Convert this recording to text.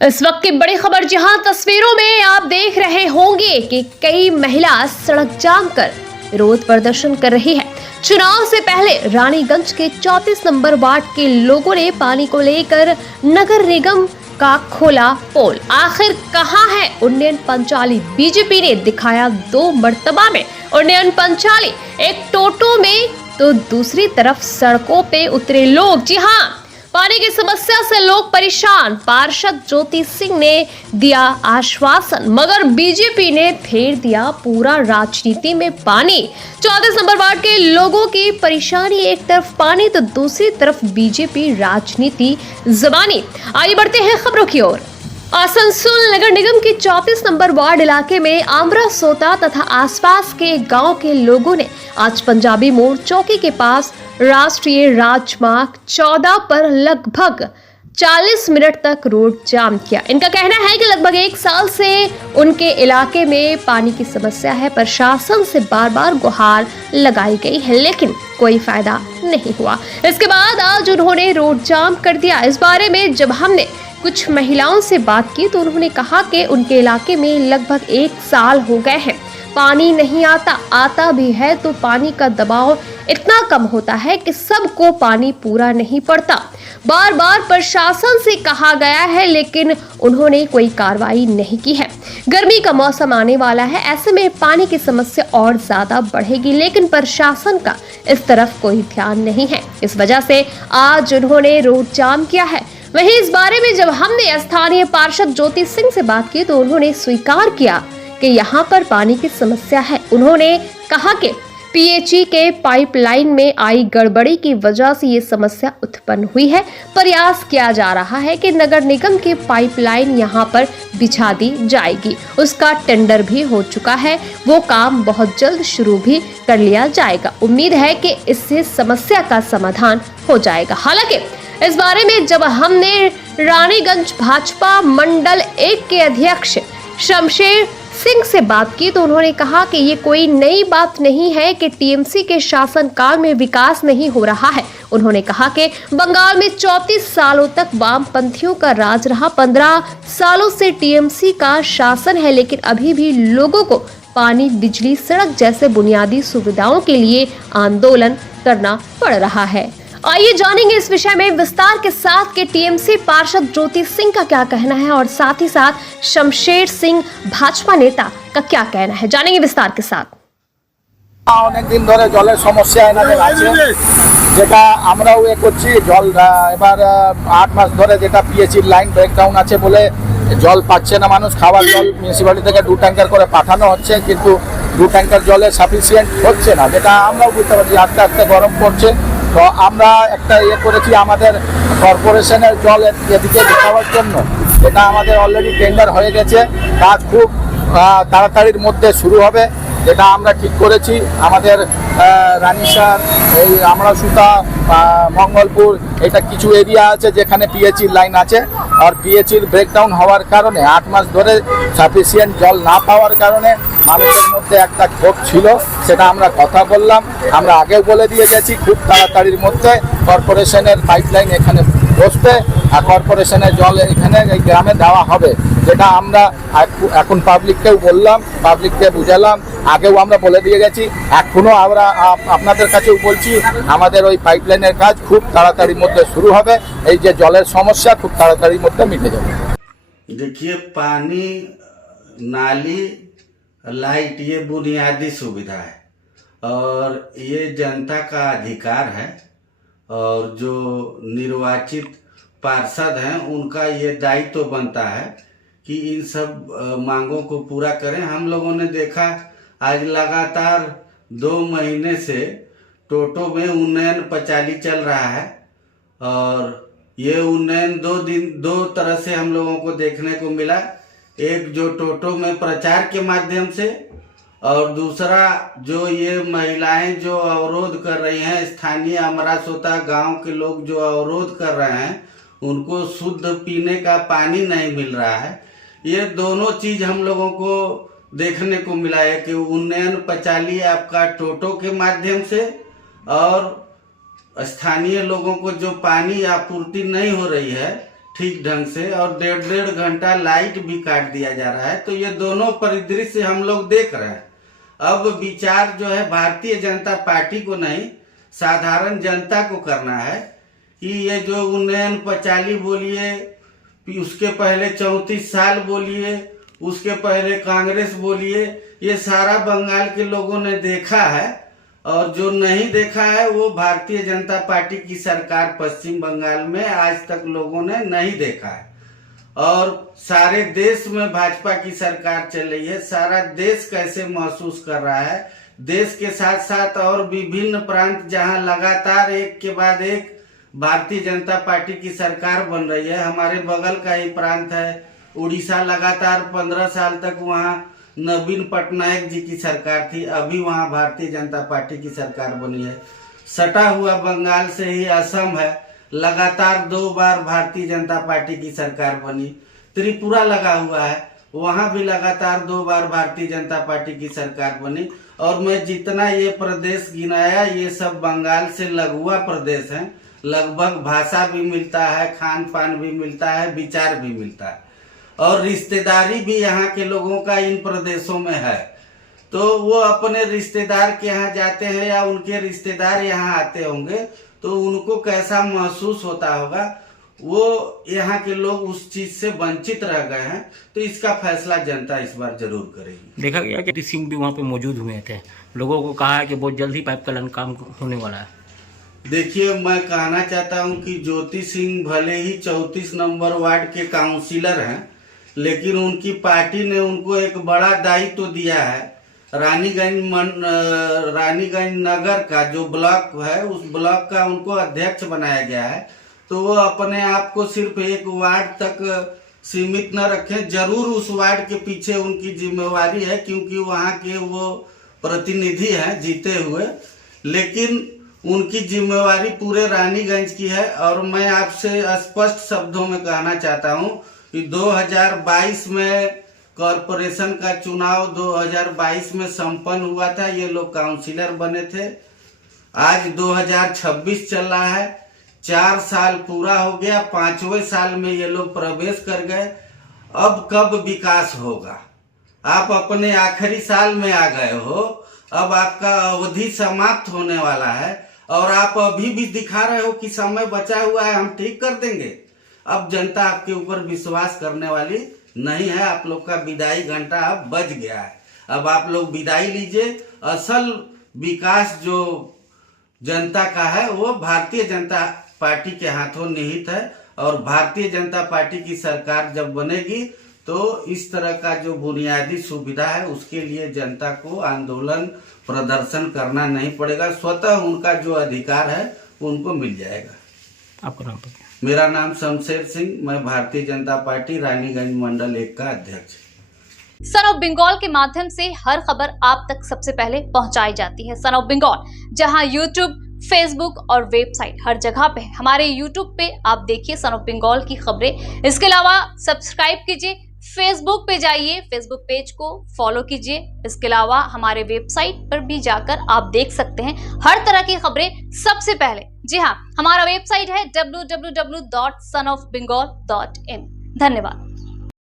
इस वक्त की बड़ी खबर, जहां तस्वीरों में आप देख रहे होंगे कि कई महिला सड़क जाम कर विरोध प्रदर्शन कर रही है। चुनाव से पहले रानीगंज के 34 नंबर वार्ड के लोगों ने पानी को लेकर नगर निगम का खोला पोल। आखिर कहां है उन्नयन पंचाली? बीजेपी ने दिखाया 2 मर्तबा में उन्नयन पंचाली, एक टोटो में तो दूसरी तरफ सड़कों पे उतरे लोग। जी हाँ, पानी की समस्या से लोग परेशान। पार्षद ज्योति सिंह ने दिया आश्वासन, मगर बीजेपी ने फेर दिया पूरा राजनीति में पानी। 34 नंबर वार्ड के लोगों की परेशानी, एक तरफ पानी तो दूसरी तरफ बीजेपी राजनीति ज़बानी। आइए बढ़ते हैं खबरों की ओर। आसनसोल नगर निगम के 34 नंबर वार्ड इलाके में आमरा सोता तथा आसपास के गांव के लोगों ने आज पंजाबी मोड़ चौकी के पास राष्ट्रीय राजमार्ग 14 पर लगभग 40 मिनट तक रोड जाम किया। इनका कहना है कि लगभग 1 साल से उनके इलाके में पानी की समस्या है। प्रशासन से बार बार गुहार लगाई गई है, लेकिन कोई फायदा नहीं हुआ। इसके बाद आज उन्होंने रोड जाम कर दिया। इस बारे में जब हमने कुछ महिलाओं से बात की तो उन्होंने कहा कि उनके इलाके में लगभग 1 साल हो गए हैं, पानी नहीं आता भी है तो पानी का दबाव इतना कम होता है कि सबको पानी पूरा नहीं पड़ता। बार बार प्रशासन से कहा गया है, लेकिन उन्होंने कोई कार्रवाई नहीं की है। गर्मी का मौसम आने वाला है, ऐसे में पानी की समस्या और ज्यादा बढ़ेगी, लेकिन प्रशासन का इस तरफ कोई ध्यान नहीं है। इस वजह से आज उन्होंने रोड जाम किया है। वहीं इस बारे में जब हमने स्थानीय पार्षद ज्योति सिंह से बात की तो उन्होंने स्वीकार किया कि यहाँ पर पानी की समस्या है। उन्होंने कहा कि पीएचई के पाइपलाइन में आई गड़बड़ी की वजह से ये समस्या उत्पन्न हुई है। प्रयास किया जा रहा है कि नगर निगम की पाइपलाइन यहाँ पर बिछा दी जाएगी। उसका टेंडर भी हो चुका है, वो काम बहुत जल्द शुरू भी कर लिया जाएगा। उम्मीद है कि इससे समस्या का समाधान हो जाएगा। हालांकि इस बारे में जब हमने रानीगंज भाजपा मंडल 1 के अध्यक्ष शमशेर सिंह से बात की तो उन्होंने कहा कि ये कोई नई बात नहीं है कि टीएमसी के शासनकाल में विकास नहीं हो रहा है। उन्होंने कहा कि बंगाल में 34 सालों तक वामपंथियों का राज रहा, 15 सालों से टीएमसी का शासन है, लेकिन अभी भी लोगों को पानी, बिजली, सड़क जैसे बुनियादी सुविधाओं के लिए आंदोलन करना पड़ रहा है। आइए जानेंगे इस विषय में विस्तार के साथ कि टीएमसी पार्षद ज्योति सिंह का क्या कहना है और साथ ही साथ शमशेर सिंह भाजपा नेता का क्या कहना है। जानेंगे विस्तार के साथ। অনেক দিন ধরে জলের সমস্যা এনাদের আছে, যেটা আমরাও করছি। জল এবার 8 মাস ধরে যেটা পিএইচই লাইন ব্রেকডাউন আছে বলে জল পাচ্ছে না মানুষ। খাবার জল মিউনিসিপ্যালিটি থেকে 2 ট্যাঙ্কার করে পাঠানো হচ্ছে, কিন্তু 2 ট্যাঙ্কার জলে সাফিসিয়েন্ট হচ্ছে না, যেটা আমরাও বুঝতে পারছি। আস্তে আস্তে গরম পড়ছে, তো আমরা একটা করেছি আমাদের কর্পোরেশনের জল এদিকে ঢোকাবার জন্য, যেটা আমাদের অলরেডি টেন্ডার হয়ে গেছে। কাজ খুব তাড়াতাড়ির মধ্যে শুরু হবে, যেটা আমরা ঠিক করেছি। আমাদের রানীসার, এই আমরাসুতা, মঙ্গলপুর, এটা কিছু এরিয়া আছে যেখানে পিএইচই লাইন আছে, আর পিএইচির ব্রেকডাউন হওয়ার কারণে 8 মাস ধরে সাফিসিয়েন্ট জল না পাওয়ার কারণে মানুষের মধ্যে একটা ক্ষোভ ছিল। সেটা আমরা কথা বললাম, আমরা আগেও বলে দিয়ে গেছি খুব তাড়াতাড়ির মধ্যে কর্পোরেশনের পাইপলাইন এখানে বসবে আর কর্পোরেশনের জল এখানে এই গ্রামে দেওয়া হবে, যেটা আমরা এখন পাবলিককেও বললাম, পাবলিককে বুঝালাম। আগেও আমরা বলে দিয়ে গেছি, এখনো আমরা আপনাদের কাছেও বলছি, আমাদের ওই পাইপলাইনের কাজ খুব তাড়াতাড়ির মধ্যে শুরু হবে। এই যে জলের সমস্যা খুব তাড়াতাড়ির মধ্যে মিটে যাবে। देखिए, पानी, नाली, लाइट ये बुनियादी सुविधा है और ये जनता का अधिकार है, और जो निर्वाचित पार्षद हैं उनका ये दायित्व बनता है कि इन सब मांगों को पूरा करें। हम लोगों ने देखा आज लगातार 2 महीने से टोटो में उन्नयन पंचाली चल रहा है, और ये उन्नयन 2 तरह से हम लोगों को देखने को मिला। एक जो टोटो में प्रचार के माध्यम से, और दूसरा जो ये महिलाएं जो अवरोध कर रही हैं, स्थानीय अमरासोता गांव के लोग जो अवरोध कर रहे हैं, उनको शुद्ध पीने का पानी नहीं मिल रहा है। ये दोनों चीज हम लोगों को देखने को मिला है कि उन्नयन पंचाली आपका टोटो के माध्यम से, और स्थानीय लोगों को जो पानी आपूर्ति नहीं हो रही है ठीक ढंग से, और 1.5 घंटा लाइट भी काट दिया जा रहा है। तो ये दोनों परिदृश्य हम लोग देख रहे हैं। अब विचार जो है भारतीय जनता पार्टी को नहीं, साधारण जनता को करना है कि ये जो उन्नयन 45 बोलिए, उसके पहले 34 साल बोलिए, उसके पहले कांग्रेस बोलिए, ये सारा बंगाल के लोगों ने देखा है। और जो नहीं देखा है वो भारतीय जनता पार्टी की सरकार पश्चिम बंगाल में आज तक लोगों ने नहीं देखा है। और सारे देश में भाजपा की सरकार चल रही है। सारा देश कैसे महसूस कर रहा है। देश के साथ साथ और विभिन्न प्रांत जहां लगातार एक के बाद एक भारतीय जनता पार्टी की सरकार बन रही है। हमारे बगल का ही प्रांत है उड़ीसा, लगातार 15 साल तक वहां नवीन पटनायक जी की सरकार थी, अभी वहां भारतीय जनता पार्टी की सरकार बनी है। सटा हुआ बंगाल से ही असम है, लगातार 2 बार भारतीय जनता पार्टी की सरकार बनी। त्रिपुरा लगा हुआ है, वहां भी लगातार 2 बार भारतीय जनता पार्टी की सरकार बनी। और मैं जितना ये प्रदेश गिनाया ये सब बंगाल से लगुआ प्रदेश है। लगभग भाषा भी मिलता है, खान पान भी मिलता है, विचार भी मिलता है, और रिश्तेदारी भी यहाँ के लोगों का इन प्रदेशों में है। तो वो अपने रिश्तेदार के यहाँ जाते हैं या उनके रिश्तेदार यहाँ आते होंगे तो उनको कैसा महसूस होता होगा, वो यहाँ के लोग उस चीज से वंचित रह गए हैं। तो इसका फैसला जनता इस बार जरूर करेगी। देखा गया कि सिंह भी वहाँ पे मौजूद हुए थे, लोगों को कहा है कि बहुत जल्द ही पाइप का काम होने वाला है। देखिए, मैं कहना चाहता हूं कि ज्योति सिंह भले ही 34 नंबर वार्ड के काउंसिलर हैं, लेकिन उनकी पार्टी ने उनको एक बड़ा दायित्व तो दिया है। रानीगंज नगर का जो ब्लॉक है उस ब्लॉक का उनको अध्यक्ष बनाया गया है। तो वो अपने आप को सिर्फ एक वार्ड तक सीमित न रखें, जरूर उस वार्ड के पीछे उनकी जिम्मेवारी है क्योंकि वहाँ के वो प्रतिनिधि हैं जीते हुए, लेकिन उनकी जिम्मेवारी पूरे रानीगंज की है। और मैं आपसे स्पष्ट शब्दों में कहना चाहता हूं कि 2022 में कॉरपोरेशन का चुनाव 2022 में संपन्न हुआ था, ये लोग काउंसिलर बने थे। आज 2026 चल रहा है, 4 साल पूरा हो गया, 5वें साल में ये लोग प्रवेश कर गए। अब कब विकास होगा? आप अपने आखिरी साल में आ गए हो, अब आपका अवधि समाप्त होने वाला है और आप अभी भी दिखा रहे हो कि समय बचा हुआ है, हम ठीक कर देंगे। अब जनता आपके ऊपर विश्वास करने वाली नहीं है। आप लोग का विदाई घंटा अब बज गया है। अब आप लोग विदाई लीजिए। असल विकास जो जनता का है वो भारतीय जनता पार्टी के हाथों निहित है, और भारतीय जनता पार्टी की सरकार जब बनेगी तो इस तरह का जो बुनियादी सुविधा है उसके लिए जनता को आंदोलन प्रदर्शन करना नहीं पड़ेगा। स्वतः उनका जो अधिकार है उनको मिल जाएगा। आपका नाम? मेरा नाम शमशेर सिंह, मैं भारतीय जनता पार्टी रानीगंज मंडल 1 का अध्यक्ष। सन ऑफ बंगाल के माध्यम से हर खबर आप तक सबसे पहले पहुंचाई जाती है। सन ऑफ बंगाल जहां यूट्यूब, फेसबुक और वेबसाइट हर जगह पे है। हमारे यूट्यूब पे आप देखिए सन ऑफ बंगाल की खबरें। इसके अलावा सब्सक्राइब कीजिए, फेसबुक पे जाइए, फेसबुक पेज को फॉलो कीजिए। इसके अलावा हमारे वेबसाइट पर भी जाकर आप देख सकते हैं हर तरह की खबरें सबसे पहले। जी हाँ, हमारा वेबसाइट है www.sonofbengal.in। धन्यवाद।